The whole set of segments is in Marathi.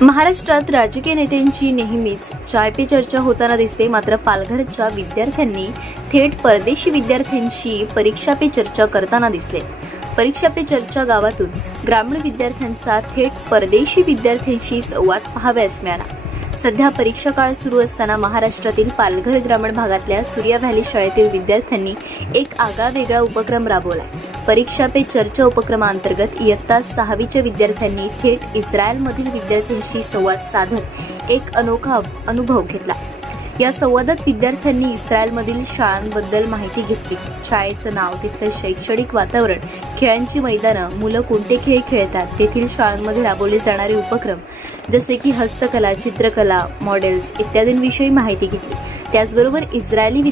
महाराष्ट्रात राजकीय नेत्यांची नेहमीच चाय पे चर्चा होताना दिसते। मात्र पालघरच्या विद्यार्थ्यांनी थेट परदेशी विद्यार्थ्यांशी परीक्षा पे चर्चा करताना दिसले। परीक्षा पे चर्चा गावातून ग्रामीण विद्यार्थ्यांचा थेट परदेशी विद्यार्थ्यांशी संवाद पाहावयास मिळाला। सध्या परीक्षा काळ सुरू असताना महाराष्ट्रातील पालघर ग्रामीण भागातल्या सूर्या व्हॅली शाळेतील विद्यार्थ्यांनी एक आगळावेगळा उपक्रम राबवला। परीक्षा पे चर्चा उपक्रमांतर्गत इयत्ता 6वीच्या विद्यार्थ्यांनी थेट इस्रायलमधील विद्यार्थ्यांशी संवाद साधत एक अनोखा अनुभव घेतला। या संवादात विद्यार्थ्यांनी इस्रायलमधील शाळांबद्दल माहिती घेतली। शाळेचं नाव, तिथलं शैक्षणिक वातावरण, खेळांची मैदानं, मुलं कोणते खेळ खेळतात, तेथील शाळांमध्ये राबवले जाणारे उपक्रम जसे की हस्तकला, चित्रकला, मॉडेल्स इत्यादींविषयी माहिती घेतली। त्याचबरोबर इस्रायली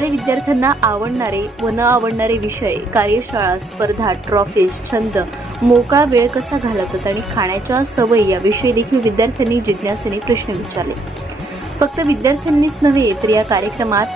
विद्यार्थ्यांना आवडणारे व न आवडणारे विषय, कार्यशाळा, स्पर्धा, ट्रॉफीज, छंद, मोकळा वेळ कसा घालवतात आणि खाण्याच्या सवयी याविषयी देखील विद्यार्थ्यांनी जिज्ञासेने प्रश्न विचारले। फक्त विद्यार्थ्यांनीच नव्हे तर या कार्यक्रमात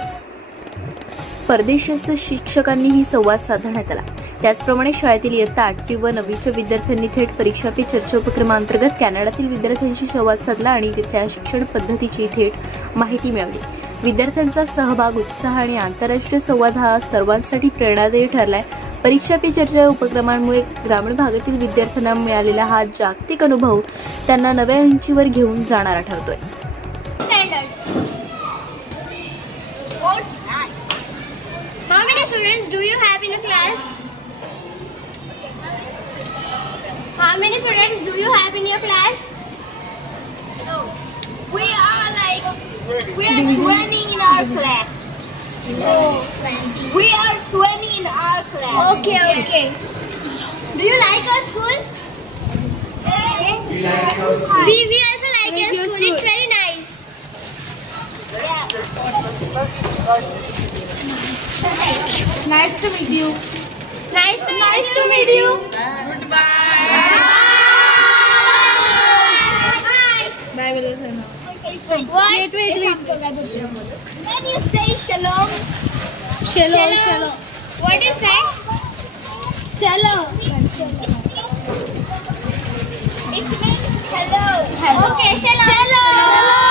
परदेशी शिक्षकांनीही संवाद साधण्यात आला। त्याचप्रमाणे शाळेतील इयत्ता 8वी व 9वीच्या विद्यार्थ्यांनी थेट परीक्षा पे चर्चा उपक्रमांतर्गत कॅनडातील विद्यार्थ्यांशी संवाद साधला आणि तिथल्या शिक्षण पद्धतीची थेट माहिती मिळवली। विद्यार्थ्यांचा सहभाग, उत्साह आणि आंतरराष्ट्रीय संवाद हा सर्वांसाठी प्रेरणादायी ठरलाय। परीक्षा पे चर्चा उपक्रमांमुळे ग्रामीण भागातील विद्यार्थ्यांना मिळालेला हा जागतिक अनुभव त्यांना नव्या उंचीवर घेऊन जाणारा ठरतोय। How many students do you have in a class? How many students do you have in your class? We are 20 in our class. We are 20 in our class. Okay. Do you like our school? We also like your school. It's very nice. Nice to meet you. Nice to meet you. Goodbye. Bye. Wait. When you say shalom. Shalom. What is that? Shalom. It means hello. Okay, shalom.